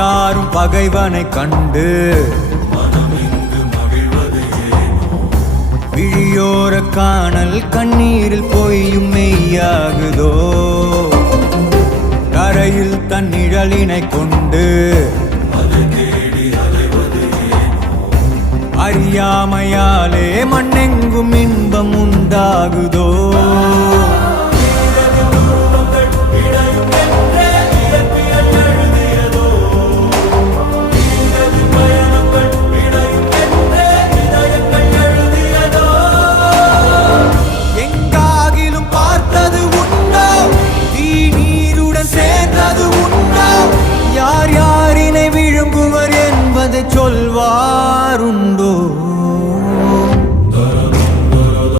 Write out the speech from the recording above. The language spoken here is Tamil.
யாரும் பகைவனை கண்டு விழியோர காணல் கண்ணீரில் பொய்யும் மெய்யாகுதோ கரையில் தன் நிழலினை கொண்டு அறியாமையாலே மண்ணெங்கும் இன்பம்